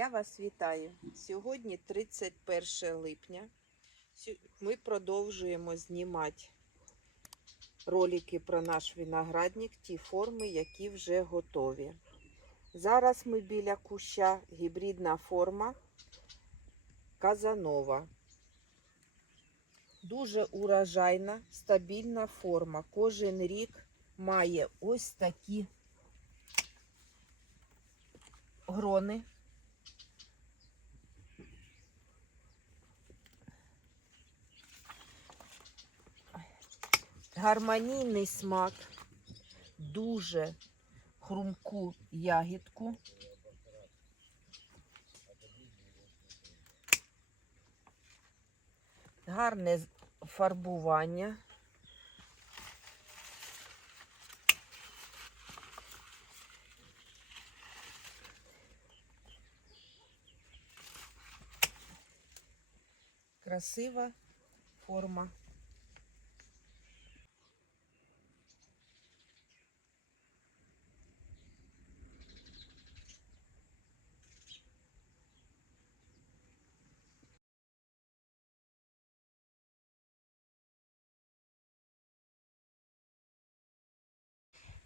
Я вас вітаю. Сьогодні 31 липня. Ми продовжуємо знімати ролики про наш виноградник, ті форми, які вже готові. Зараз ми біля куща гібридна форма Казанова. Дуже урожайна, стабільна форма. Кожен рік має ось такі грони. Гармонійний смак, дуже хрумку ягідку. Гарне фарбування. Красива форма.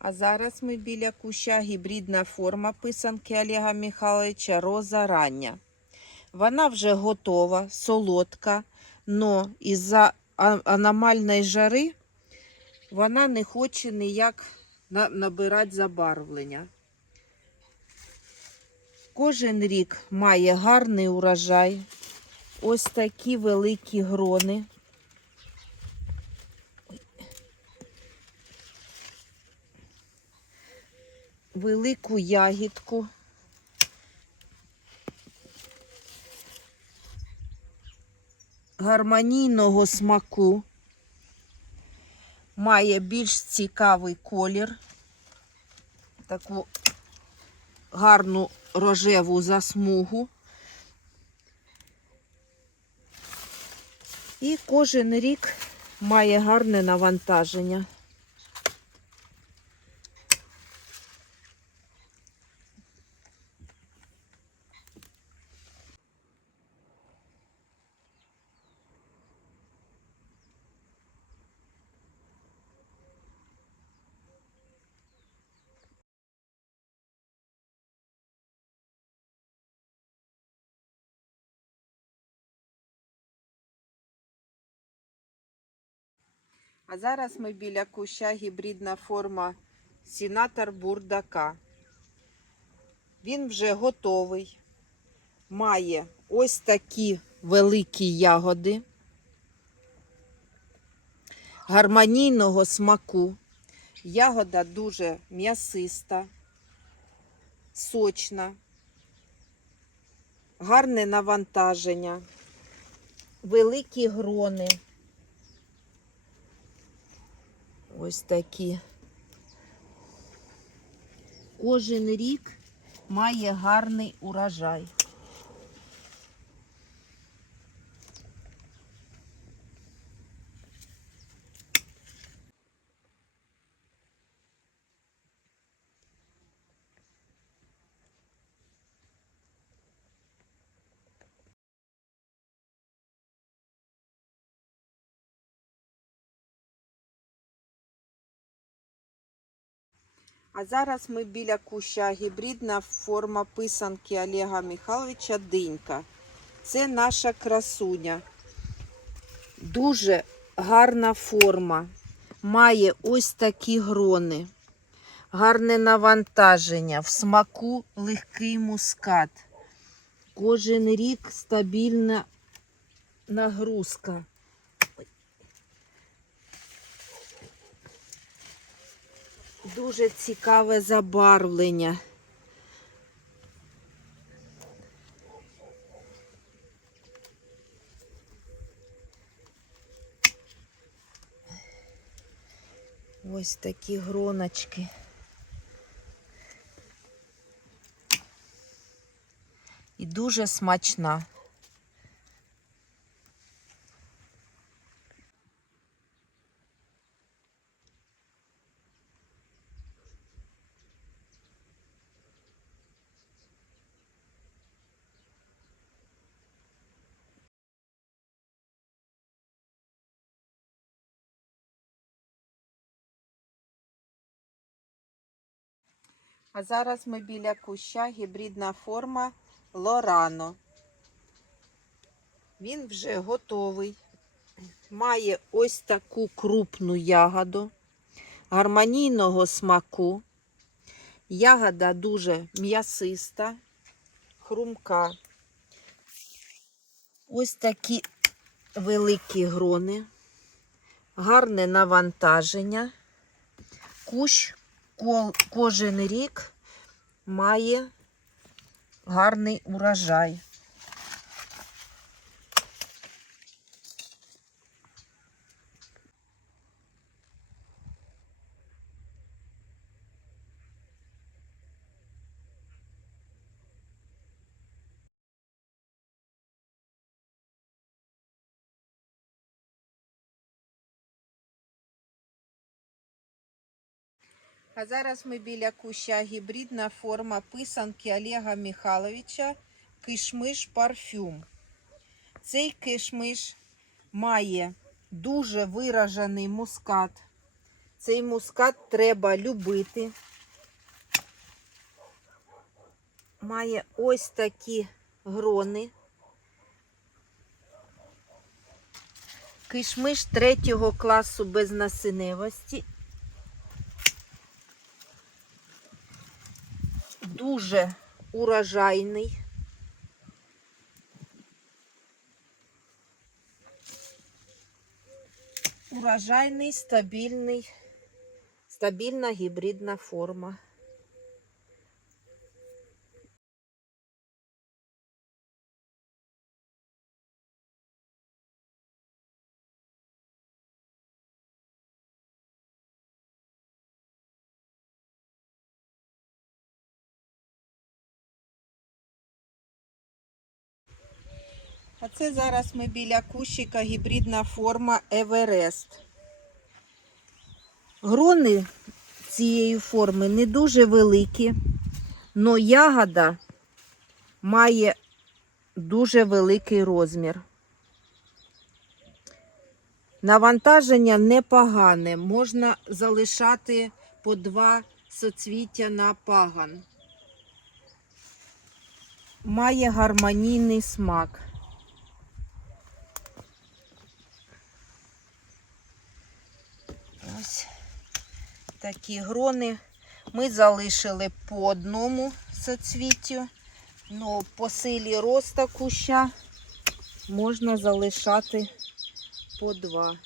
А зараз ми біля куща гібридна форма писанки Олега Михайловича Роза рання. Вона вже готова, солодка, но із-за аномальної жари вона не хоче ніяк набирати забарвлення. Кожен рік має гарний урожай. Ось такі великі грони. Велику ягідку. гармонійного смаку, має більш цікавий колір, таку гарну рожеву засмугу. І кожен рік має гарне навантаження. А зараз ми біля куща гібридна форма Сінатор Бурдака. Він вже готовий. Має ось такі великі ягоди, гармонійного смаку. Ягода дуже м'ясиста, сочна, гарне навантаження, великі грони. Ось такі. Кожен рік має гарний урожай. А зараз ми біля куща гібридна форма писанки Олега Михайловича Динька. Це наша красуня. Дуже гарна форма. Має ось такі грони. Гарне навантаження. В смаку легкий мускат. Кожен рік стабільна нагрузка. Дуже цікаве забарвлення. Ось такі гроночки. І дуже смачна. А зараз ми біля куща гібридна форма Лорано. Він вже готовий. Має ось таку крупну ягоду, гармонійного смаку. Ягода дуже м'ясиста, хрумка. Ось такі великі грони, гарне навантаження. Кущ кожен рік має гарний урожай. А зараз ми біля куща гібридна форма писанки Олега Михайловича кишмиш парфюм. Цей кишмиш має дуже виражений мускат. Цей мускат треба любити. Має ось такі грони. Кишмиш третього класу без насиневості. Дуже урожайний. Урожайний, стабільний, стабільна гібридна форма. А це зараз ми біля кущика гібридна форма Еверест. Грони цієї форми не дуже великі, але ягода має дуже великий розмір. Навантаження непогане, можна залишати по два соцвіття на паган. Має гармонійний смак. Ось такі грони. Ми залишили по одному соцвіттю, але по силі роста куща можна залишати по два.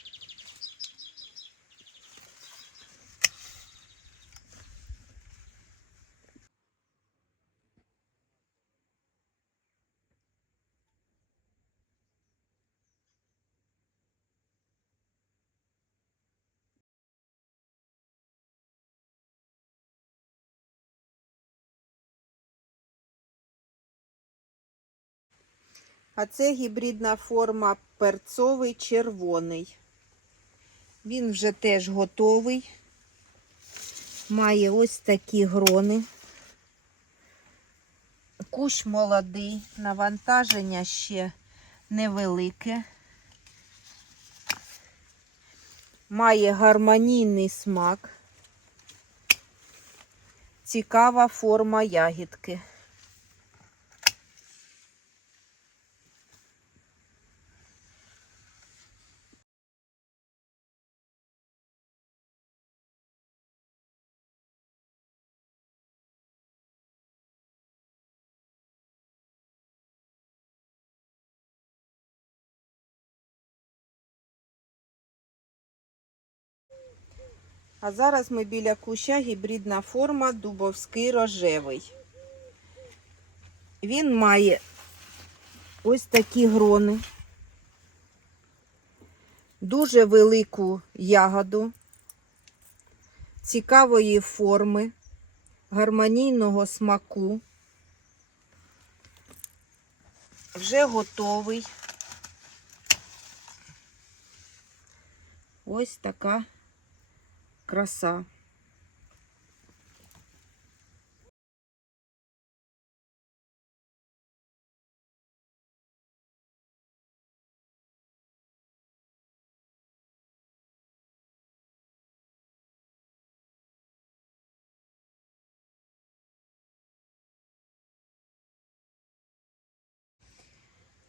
А це гібридна форма перцовий червоний. Він вже теж готовий. Має ось такі грони. Кущ молодий, навантаження ще невелике. Має гармонійний смак. Цікава форма ягідки. А зараз ми біля куща гібридна форма дубовський рожевий. Він має ось такі грони, дуже велику ягоду, цікавої форми, гармонійного смаку. Вже готовий. Ось така краса.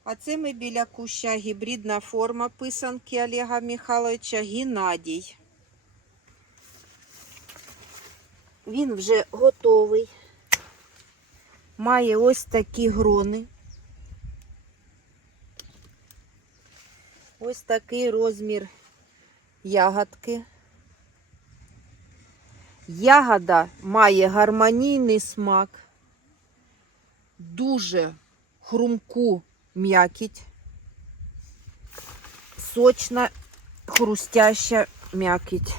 А це ми біля куща гібридна форма писанки Олега Михайловича Геннадій. Він вже готовий. Має ось такі грони. Ось такий розмір ягодки. Ягода має гармонійний смак, дуже хрумку м'якіть, сочна, хрустяща м'якіть.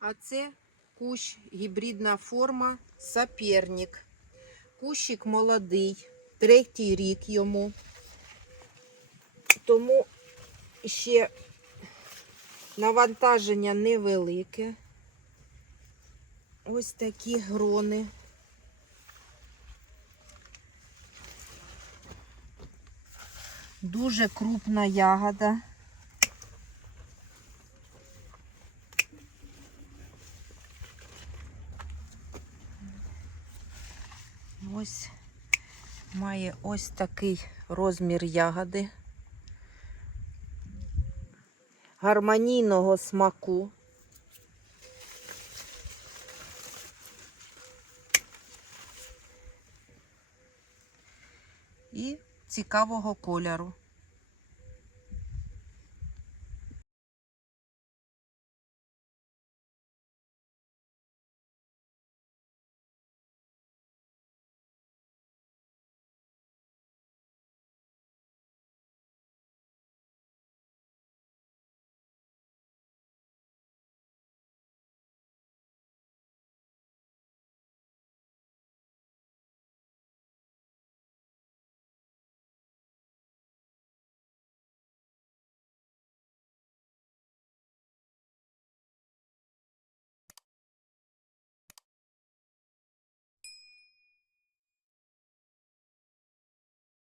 А це кущ гібридна форма саперник. Кущик молодий, третій рік йому. Тому ще навантаження невелике. Ось такі грони. Дуже крупна ягода. Ось має ось такий розмір ягоди. Гармонійного смаку. І цікавого кольору.